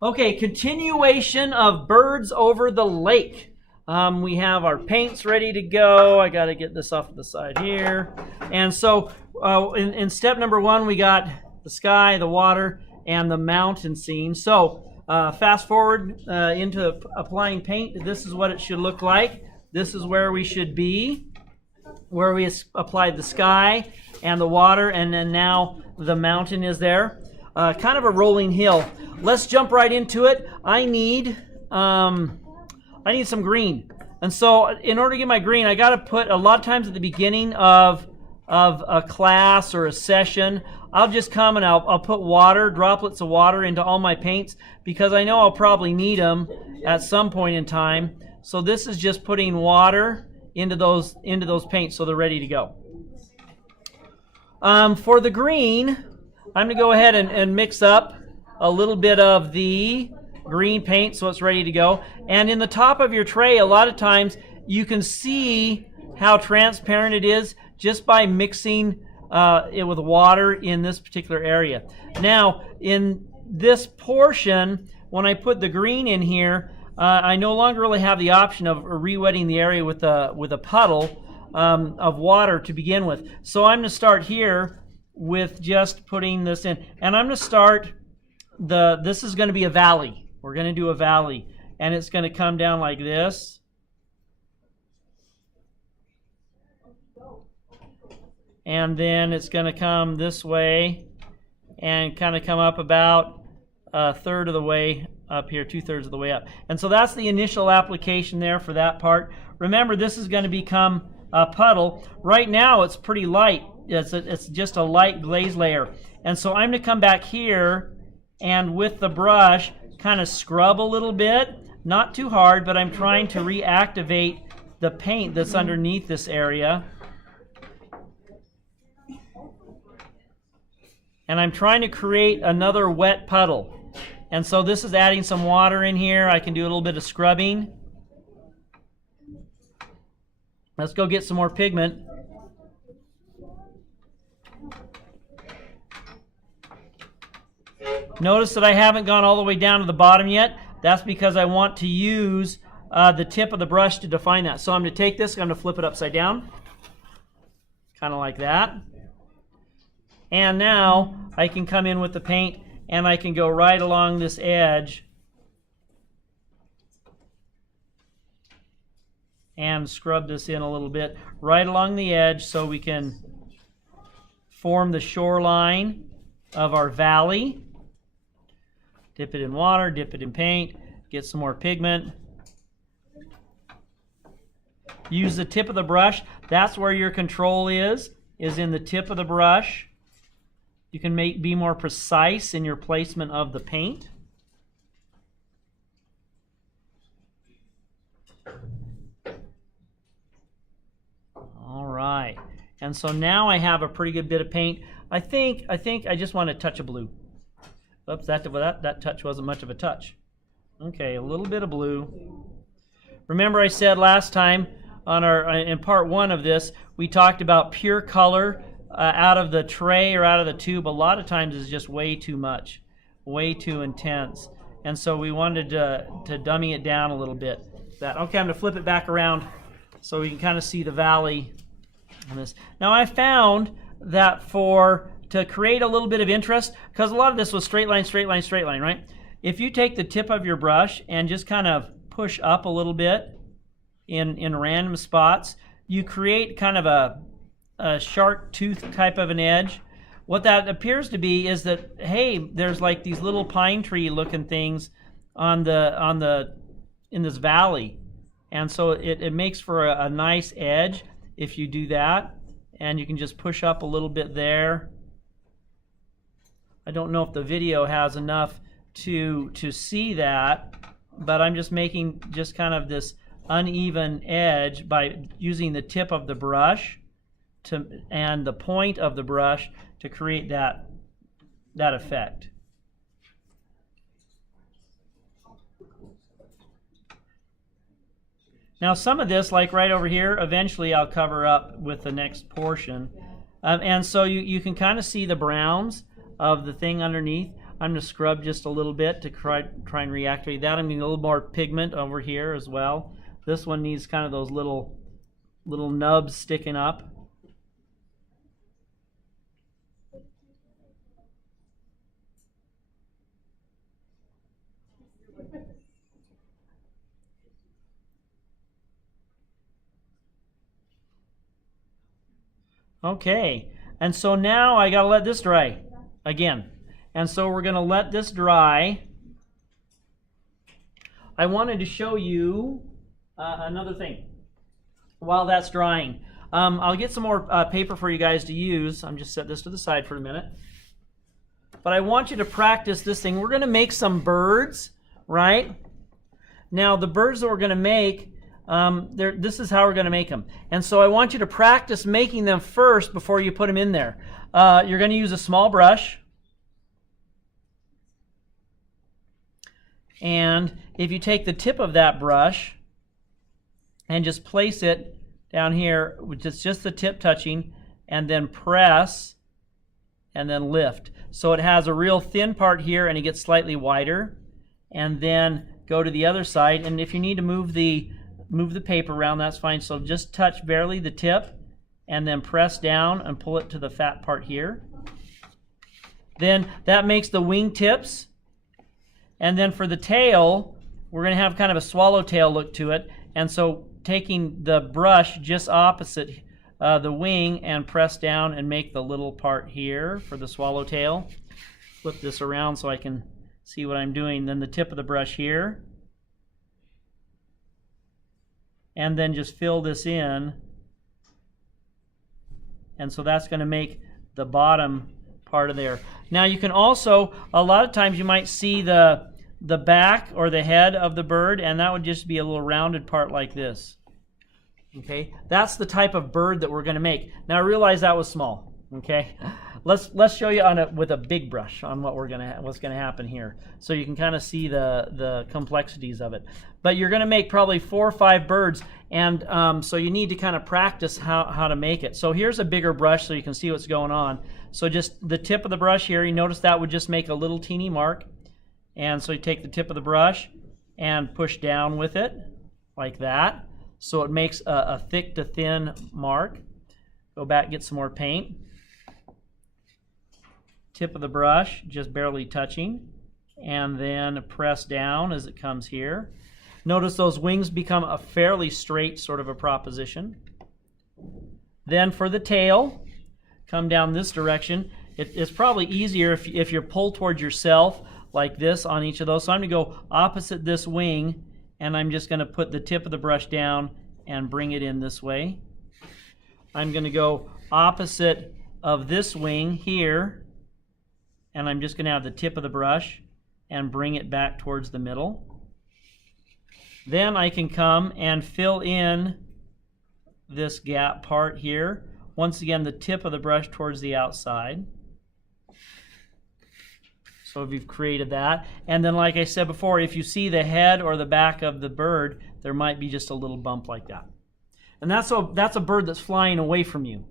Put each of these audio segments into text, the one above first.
Okay, continuation of Birds Over the Lake. We have our paints ready to go. I got to get this off to the side here. And so in step number one, we got the sky, the water, and the mountain scene. So fast forward into applying paint. This is what it should look like. This is where we should be, where we applied the sky and the water, and then now the mountain is there. Kind of a rolling hill. Let's jump right into it. I need some green. And so in order to get my green, I got to put, a lot of times at the beginning of a class or a session, I'll just come and I'll put water, droplets of water into all my paints, because I know I'll probably need them at some point in time. So this is just putting water into those paints so they're ready to go. For the green, I'm going to go ahead and mix up a little bit of the green paint so it's ready to go. And in the top of your tray, a lot of times you can see how transparent it is just by mixing it with water in this particular area. Now, in this portion, when I put the green in here, I no longer really have the option of re-wetting the area with a puddle of water to begin with. So I'm going to start here with just putting this in. And I'm going to start, this is going to be a valley. We're going to do a valley. And it's going to come down like this. And then it's going to come this way and kind of come up about a third of the way up here, 2/3 of the way up. And so that's the initial application there for that part. Remember, this is going to become a puddle. Right now it's pretty light. It's just a light glaze layer. And so I'm going to come back here and with the brush kind of scrub a little bit. Not too hard, but I'm trying to reactivate the paint that's underneath this area. And I'm trying to create another wet puddle. And so this is adding some water in here. I can do a little bit of scrubbing. Let's go get some more pigment. Notice that I haven't gone all the way down to the bottom yet. That's because I want to use the tip of the brush to define that. So I'm going to take this, I'm going to flip it upside down. Kind of like that. And now I can come in with the paint and I can go right along this edge and scrub this in a little bit right along the edge so we can form the shoreline of our valley. Dip it in water, dip it in paint, get some more pigment. Use the tip of the brush. That's where your control is in the tip of the brush. You can be more precise in your placement of the paint. All right. And so now I have a pretty good bit of paint. I think I just want a touch of blue. Oops, that touch wasn't much of a touch. Okay, a little bit of blue. Remember I said last time in part one of this, we talked about pure color out of the tray or out of the tube. A lot of times is just way too much, way too intense. And so we wanted to dummy it down a little bit. Okay, I'm going to flip it back around so we can kind of see the valley on this. Now I found that to create a little bit of interest, because a lot of this was straight line, straight line, straight line, right? If you take the tip of your brush and just kind of push up a little bit in random spots, you create kind of a sharp tooth type of an edge. What that appears to be is that, hey, there's like these little pine tree looking things in this valley. And so it makes for a nice edge if you do that. And you can just push up a little bit there. I don't know if the video has enough to see that, but I'm just making just kind of this uneven edge by using the tip of the brush and the point of the brush to create that effect. Now some of this, like right over here, eventually I'll cover up with the next portion. And so you can kind of see the browns of the thing underneath. I'm going to scrub just a little bit to try and reactivate that. I'm getting a little more pigment over here as well. This one needs kind of those little nubs sticking up. Okay, and so now I got to let this dry again. And so we're going to let this dry. I wanted to show you another thing while that's drying. I'll get some more paper for you guys to use. I'm just set this to the side for a minute. But I want you to practice this thing. We're going to make some birds, right? Now the birds that we're going to make, this is how we're going to make them. And so I want you to practice making them first before you put them in there. You're going to use a small brush. And if you take the tip of that brush and just place it down here, which is just the tip touching, and then press and then lift. So it has a real thin part here and it gets slightly wider. And then go to the other side, and if you need to move the paper around, that's fine. So just touch barely the tip and then press down and pull it to the fat part here. Then that makes the wing tips. And then for the tail, we're going to have kind of a swallowtail look to it. And so taking the brush just opposite the wing and press down and make the little part here for the swallowtail. Flip this around so I can see what I'm doing. Then the tip of the brush here. And then just fill this in. And so that's going to make the bottom part of there. Now you can also, a lot of times you might see the back or the head of the bird, and that would just be a little rounded part like this. Okay, that's the type of bird that we're going to make. Now I realize that was small. Okay, let's show you with a big brush on what's going to happen here, so you can kind of see the complexities of it. But you're going to make probably 4 or 5 birds, and so you need to kind of practice how to make it. So here's a bigger brush so you can see what's going on. So just the tip of the brush here, you notice that would just make a little teeny mark. And so you take the tip of the brush and push down with it like that. So it makes a thick to thin mark. Go back, get some more paint. Tip of the brush, just barely touching. And then press down as it comes here. Notice those wings become a fairly straight sort of a proposition. Then for the tail, come down this direction. It's probably easier if you're pulled towards yourself like this on each of those. So I'm going to go opposite this wing, and I'm just going to put the tip of the brush down and bring it in this way. I'm going to go opposite of this wing here, and I'm just going to have the tip of the brush and bring it back towards the middle. Then I can come and fill in this gap part here. Once again, the tip of the brush towards the outside. So we've created that. And then like I said before, if you see the head or the back of the bird, there might be just a little bump like that. And that's a bird that's flying away from you.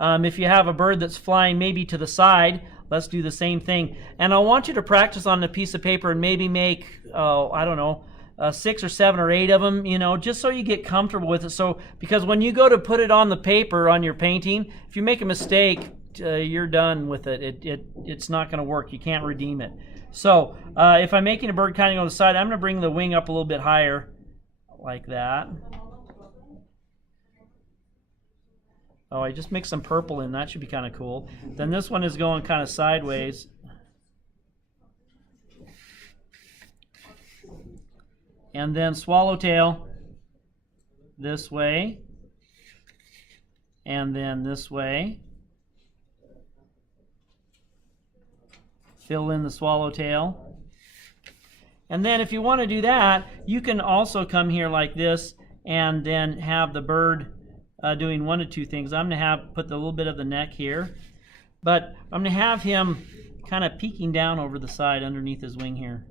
If you have a bird that's flying maybe to the side, let's do the same thing. And I want you to practice on a piece of paper and maybe make, I don't know, 6 or 7 or 8 of them, just so you get comfortable with it. So, because when you go to put it on the paper on your painting, if you make a mistake, you're done with it. It's not going to work. You can't redeem it. So, if I'm making a bird kind of on the side, I'm going to bring the wing up a little bit higher, like that. Oh, I just mixed some purple in. That should be kind of cool. Then this one is going kind of sideways. And then swallowtail this way, and then this way. Fill in the swallowtail. And then if you want to do that, you can also come here like this and then have the bird doing 1 of 2 things. I'm going to put a little bit of the neck here, but I'm going to have him kind of peeking down over the side underneath his wing here.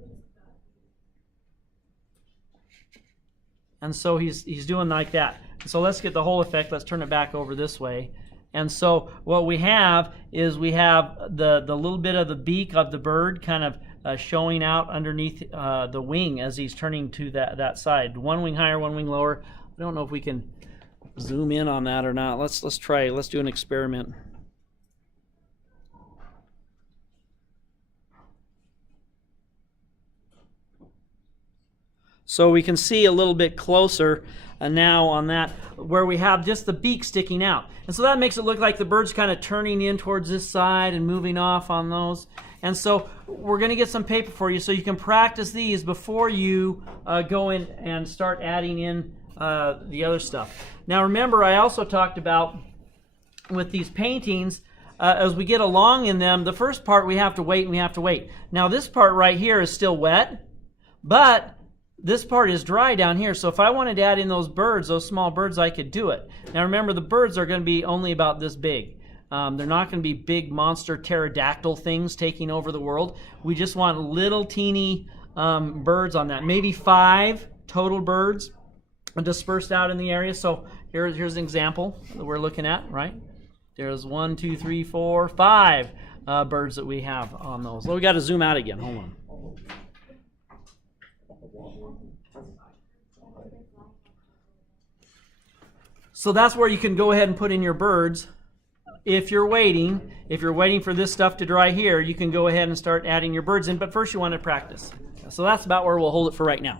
And so he's doing like that. So let's get the whole effect. Let's turn it back over this way. And so what we have is we have the little bit of the beak of the bird kind of showing out underneath the wing as he's turning to that side. One wing higher, one wing lower. I don't know if we can zoom in on that or not. Let's try. Let's do an experiment. So we can see a little bit closer now on that where we have just the beak sticking out. And so that makes it look like the bird's kind of turning in towards this side and moving off on those. And so we're going to get some paper for you so you can practice these before you go in and start adding in the other stuff. Now remember, I also talked about with these paintings, as we get along in them, the first part we have to wait and we have to wait. Now this part right here is still wet, but this part is dry down here, so if I wanted to add in those birds, those small birds, I could do it. Now remember, the birds are going to be only about this big. They're not going to be big monster pterodactyl things taking over the world. We just want little teeny birds on that. Maybe 5 total birds dispersed out in the area. So here's an example that we're looking at, right? There's 1, 2, 3, 4, 5 birds that we have on those. Well, we got to zoom out again. Hold on. So that's where you can go ahead and put in your birds. If you're waiting for this stuff to dry here, you can go ahead and start adding your birds in, but first you want to practice. So that's about where we'll hold it for right now.